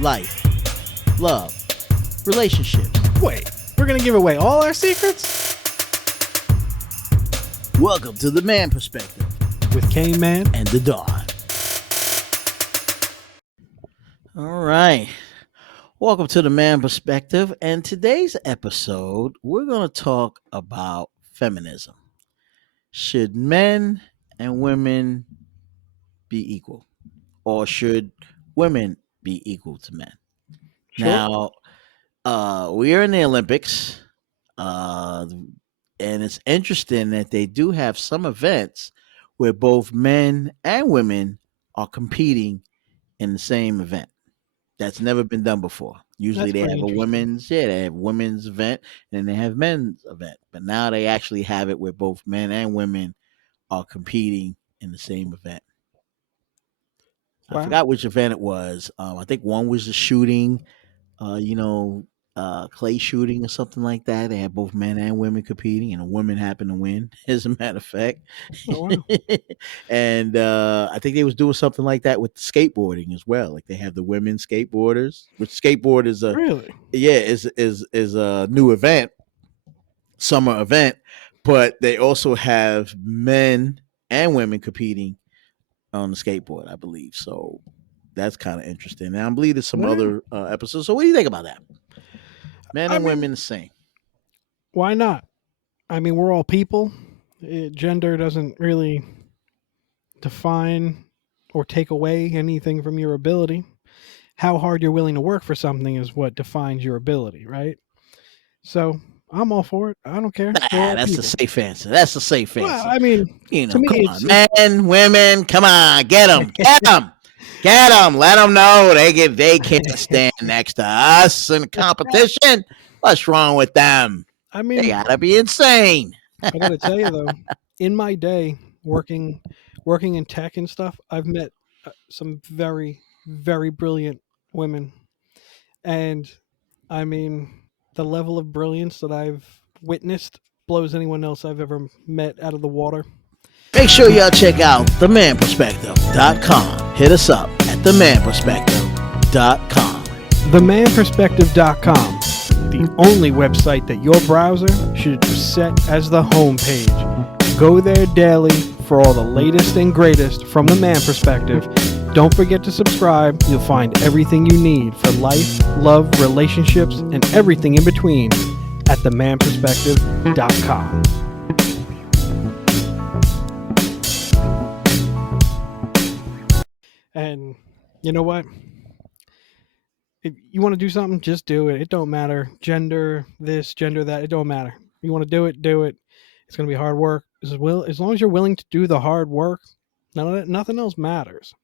life, love, relationships. Wait, we're gonna give away all our secrets? Welcome to the Man Perspective With Kane Man. and the Dawn. All right. Welcome to the Man Perspective. And today's episode, we're going to talk about feminism. Should men and women be equal? Or should women be equal to men? Sure. Now, we are in the Olympics. And it's interesting that they do have some events where both men and women are competing in the same event. That's never been done before. Usually That's they pretty have a interesting. they have women's event and then they have men's event. But now they actually have it where both men and women are competing in the same event. I Wow. forgot which event it was. I think one was the shooting, clay shooting or something like that. They had both men and women competing, and a woman happened to win, as a matter of fact. Oh wow. And I think they was doing something like that with skateboarding as well. Like they have the women skateboarders, which skateboard is Really? is a new event, summer event, but they also have men and women competing on the skateboard, I believe. So that's kind of interesting. And I believe there's some Wow. other episodes. So what do you think about that? Men I and mean, women the same. why not? I mean, we're all people. Gender doesn't really define or take away anything from your ability. How hard you're willing to work for something is what defines your ability, right? So I'm all for it. I don't care. We're Nah, all that's a people. safe answer. That's a safe Well, answer. I mean, to me, Come it's on, men, women, come on, get them, get them, get them. Let them know they can't stand next to us in the competition. What's wrong with them? I They mean, gotta be insane. I got to tell you though, in my day working in tech and stuff, I've met some very brilliant women, and I mean, the level of brilliance that I've witnessed blows anyone else I've ever met out of the water. Make sure y'all check out themanperspective.com. Hit us up at themanperspective.com. Themanperspective.com, the only website that your browser should set as the home page. Go there daily for all the latest and greatest from the man perspective. Don't forget to subscribe. You'll find everything you need for life, love, relationships, and everything in between at themanperspective.com. And you know what? If you want to do something, just do it. It don't matter. Gender this, gender that. It don't matter. You want to do it, do it. It's going to be hard work. As long as you're willing to do the hard work, nothing else matters.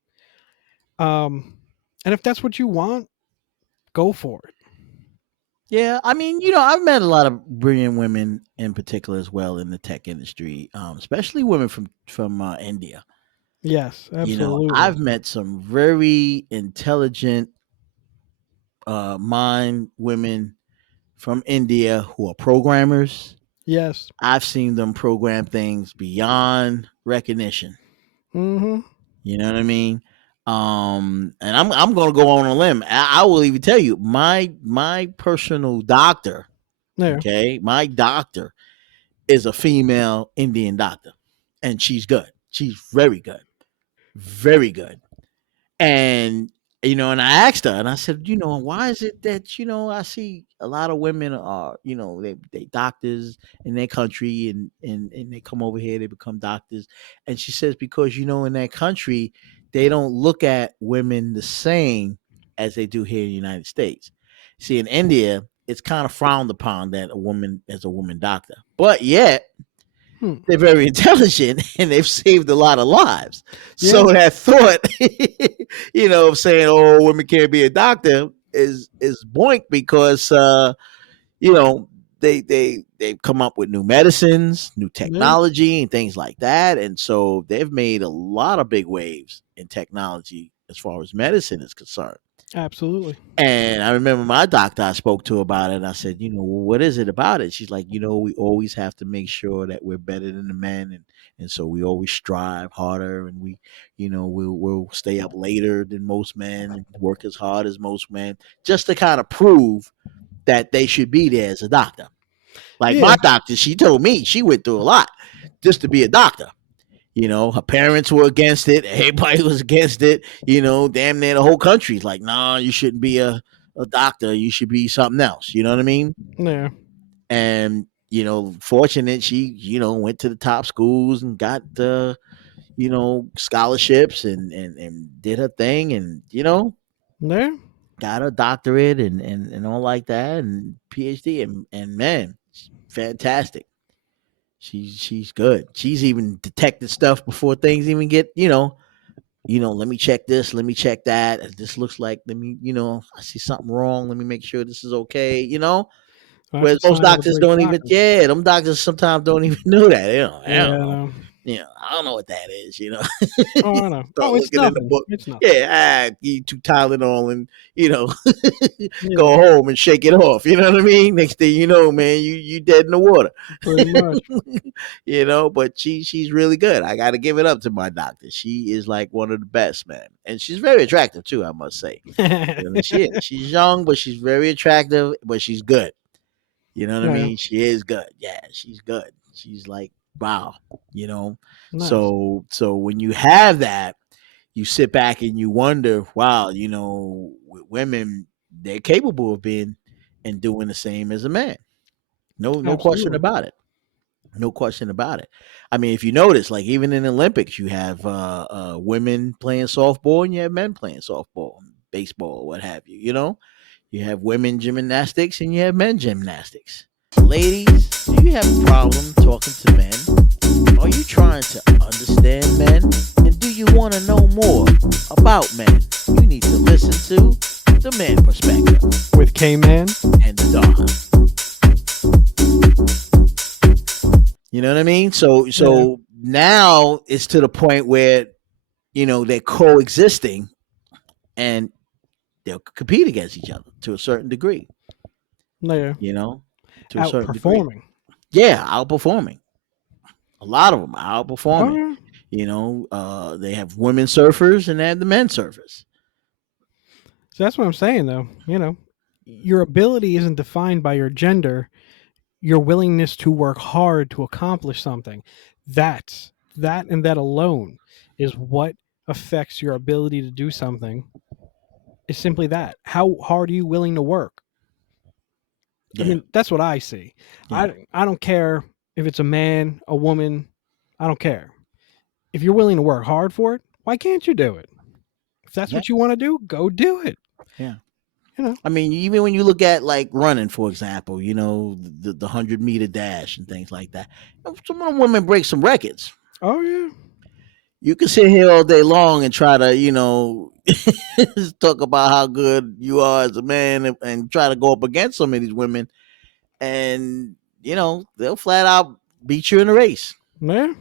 And if that's what you want, go for it. Yeah, I mean, I've met a lot of brilliant women in particular as well in the tech industry, especially women from India. Yes, I've absolutely. met some very intelligent mind women from India who are programmers. Yes. I've seen them program things beyond recognition. Mm-hmm. You know what I mean? And I'm going to go on a limb. I will even tell you my personal doctor. There. Okay, my doctor is a female Indian doctor, and she's good. She's very good, very good. And and I asked her, and I said, why is it that I see a lot of women are, they doctors in their country, and they come over here, they become doctors, and she says because in that country they don't look at women the same as they do here in the United States. See, in India, it's kind of frowned upon that a woman as a woman doctor, but yet Hmm. they're very intelligent and they've saved a lot of lives. Yeah. So that thought, of saying, "Oh, women can't be a doctor," is boink because you know they've come up with new medicines, new Yeah. technology, and things like that, and so they've made a lot of big waves in technology as far as medicine is concerned. Absolutely. And I remember my doctor I spoke to about it. And I said, well, what is it about it? She's like, we always have to make sure that we're better than the men, and so we always strive harder, and we'll stay up later than most men and work as hard as most men, just to kind of prove that they should be there as a doctor. Like Yeah. my doctor, she told me she went through a lot just to be a doctor. Her parents were against it. Everybody was against it. Damn near the whole country's like, nah, you shouldn't be a doctor. You should be something else. You know what I mean? Yeah. And, fortunate she, went to the top schools and got scholarships and did her thing and, Yeah. got a doctorate and all like that and PhD and man, fantastic. She's good. She's even detected stuff before things even get, let me check this, let me check that. This looks like, I see something wrong. Let me make sure this is okay, That's a Whereas most sign of a doctors great don't even, doctor. yeah, them doctors sometimes don't even know that. I Yeah, don't I know. know. I don't know what that is, Oh, I know. Start Oh, it's looking in the nothing. book. It's nothing. Yeah, eat 2 Tylenol and, you know, Yeah, go home and shake it off. You know what I mean? Next thing you know, man, you dead in the water. pretty much. But she's really good. I got to give it up to my doctor. She is like one of the best, man, and she's very attractive too. I must say, she is. She's young, but she's very attractive. But she's good. You know what I Yeah, mean? She is good. Yeah, she's good. She's like wow. You know, nice. so when you have that, you sit back and you wonder, wow, women they're capable of being and doing the same as a man. No question Absolutely. about it. No question about it. I mean, if you notice, like even in the Olympics, you have women playing softball and you have men playing softball, baseball, what have you. You have women gymnastics and you have men gymnastics. Ladies, do you have a problem talking to men? Are you trying to understand men? And do you want to know more about men? You need to listen to the Man Perspective With K Man. and the Don. You know what I mean? So Yeah, so now it's to the point where they're coexisting and they'll compete against each other to a certain degree. yeah. You know, to a certain degree. Outperforming. Yeah, outperforming. A lot of them are Oh outperforming. yeah. They have women surfers and they have the men surfers. So that's what I'm saying, though. Your ability isn't defined by your gender. Your willingness to work hard to accomplish something. That and that alone is what affects your ability to do something. Is simply that. How hard are you willing to work? I Yeah, mean, that's what I see. yeah, I don't care if it's a man, a woman. I don't care. If you're willing to work hard for it, why can't you do it? If that's yeah, what you want to do, go do it. yeah. You know. I mean, even when you look at like running, for example, the 100-meter dash and things like that. Some of the women break some records. Oh yeah. You can sit here all day long and try to, talk about how good you are as a man and try to go up against some of these women, and they'll flat out beat you in a race. Yeah.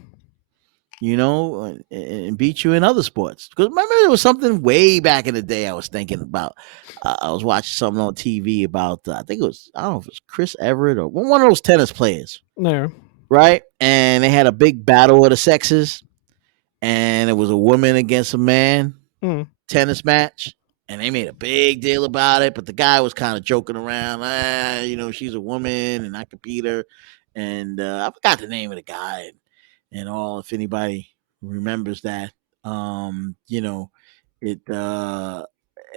And beat you in other sports. Because remember, there was something way back in the day I was thinking about. I was watching something on TV about, I think it was, I don't know if it was Chris Everett or one of those tennis players, There. right? And they had a big battle of the sexes, and it was a woman against a man Mm. tennis match. And they made a big deal about it, but the guy was kind of joking around. She's a woman and I could beat her. And I forgot the name of the guy and all. If anybody remembers that, it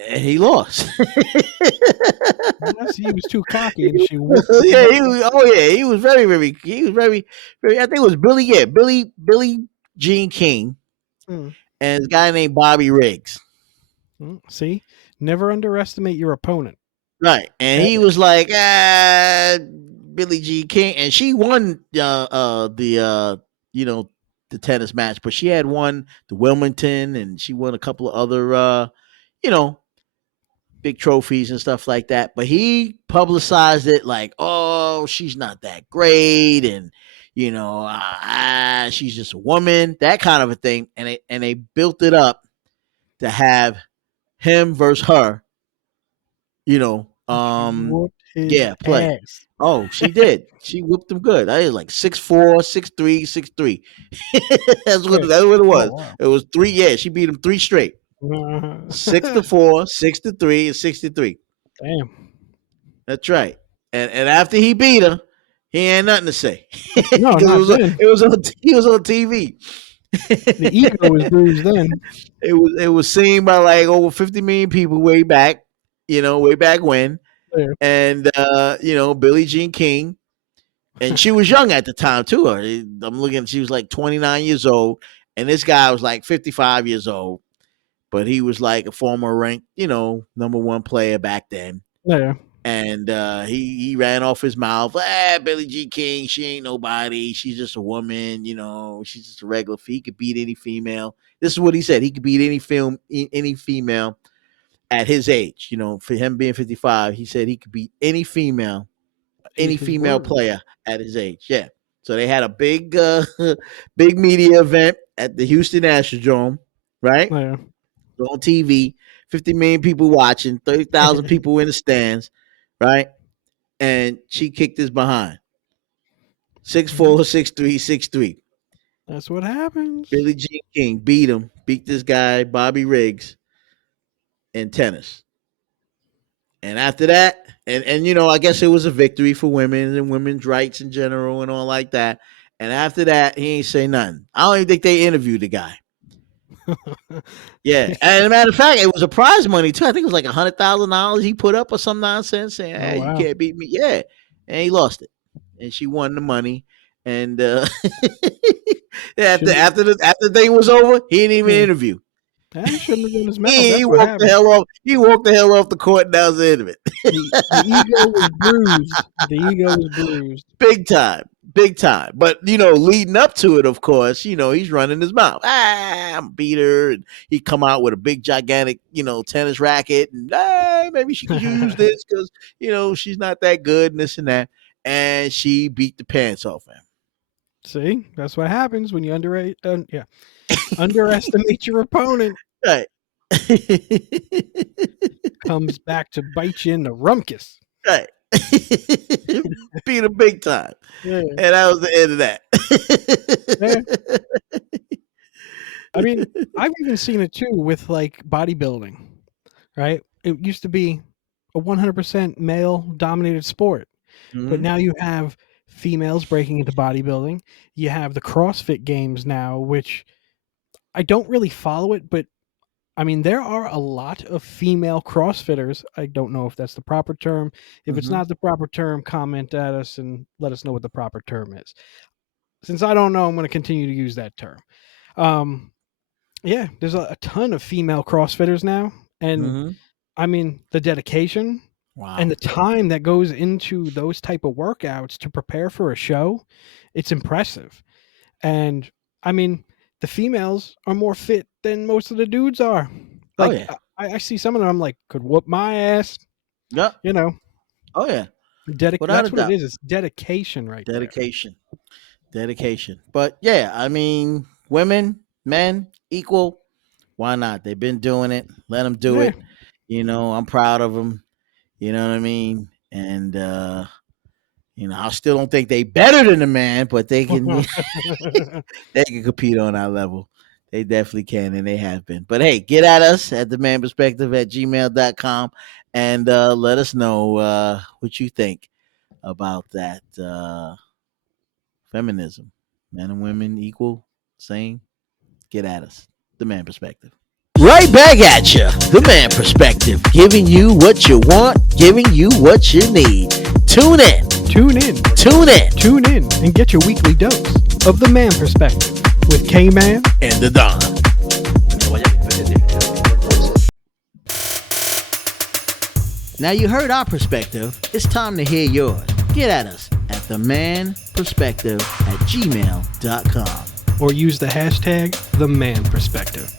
and he lost. Yes, he was too cocky, and she whooped his Yeah, he butt. was. Oh yeah, he was very, very. He was very, very. I think it was Billy. Yeah, Billy Jean King, Mm. and this guy named Bobby Riggs. See, never underestimate your opponent. Right. And he Ever. was like, Billie Jean King. And she won you know, the tennis match, but she had won the Wilmington and she won a couple of other you know, big trophies and stuff like that. But he publicized it like, oh, she's not that great and she's just a woman, that kind of a thing. And they built it up to have him versus her You know, She whooped his yeah, play. ass. Oh, she did. She whooped him good. I was like 6'4", 6'3", 6'3". Yeah. That's what it Oh was. wow. It was three. Yeah, she beat him three straight. Six to Uh, four, 6-3, and 6-3. Damn. That's right. And after he beat her, he ain't nothing to say No, because not then. he was on TV. The ego was bruised then. It was seen by like over 50 million people way back, way back when. There. And Billie Jean King, and she was young at the time too. I'm looking, she was like 29 years old, and this guy was like 55 years old, but he was like a former ranked, number one player back then. Yeah. And he ran off his mouth, Billie Jean King, she ain't nobody. She's just a woman, she's just a regular. He could beat any female. This is what he said. He could beat any female at his age. For him being 55, he said he could beat any female, Ate any his female words. player at his age. Yeah. So they had a big, big media event at the Houston Astrodome, right? Yeah. On TV, 50 million people watching, 30,000 people in the stands, right? And she kicked his behind. 6'4", 6'3", 6'3". That's what happens. Billie Jean King beat this guy, Bobby Riggs, in tennis. And after that, and I guess it was a victory for women and women's rights in general and all like that. And after that, he ain't say nothing. I don't even think they interviewed the guy. Yeah, and as a matter of fact, it was a prize money too. I think it was like $100,000 he put up or some nonsense saying, Oh "Hey, you wow. can't beat me." Yeah, and he lost it, and she won the money. And after Shouldn't the thing was over, he didn't even yeah. interview. He shouldn't have done his mouth. He That's what walked the happened. hell off. He walked the hell off the court, and that was the end of it. The ego was bruised. The ego was bruised. Big time. Big time. But, leading up to it, of course, he's running his mouth. I'm beat her. And he come out with a big, gigantic, tennis racket. And, maybe she could use this because, she's not that good and this and that. And she beat the pants off him. See, that's what happens when you underestimate your opponent. Right. Comes back to bite you in the rumpus. Right. Beat him big time. Yeah. And that was the end of that. Yeah. I mean, I've even seen it too with like bodybuilding, right? It used to be a 100% male dominated sport, but now you have females breaking into bodybuilding. You have the CrossFit games now, which I don't really follow it, but I mean, there are a lot of female CrossFitters. I don't know if that's the proper term. If it's not the proper term, comment at us and let us know what the proper term is. Since I don't know, I'm going to continue to use that term. Yeah, there's a ton of female CrossFitters now. And I mean, the dedication and the time that goes into those type of workouts to prepare for a show, it's impressive. And I mean, the females are more fit than most of the dudes are. Like, yeah. I see some of them, I'm like, could whoop my ass. Yeah. Oh, yeah. That's what it is. It's dedication right there. Dedication. But, yeah, I mean, women, men, equal. Why not? They've been doing it. Let them do it. I'm proud of them. You know what I mean? And, I still don't think they better than the man, but they can they can compete on our level. They definitely can, and they have been. But hey, get at us at themanperspective@gmail.com and let us know what you think about that feminism. Men and women equal, same. Get at us. The Man Perspective. Right back at you. The Man Perspective. Giving you what you want, giving you what you need. Tune in. Tune in and get your weekly dose of The Man Perspective with K-Man and the Don. Now you heard our perspective. It's time to hear yours. Get at us at themanperspective@gmail.com or use the hashtag The Man Perspective.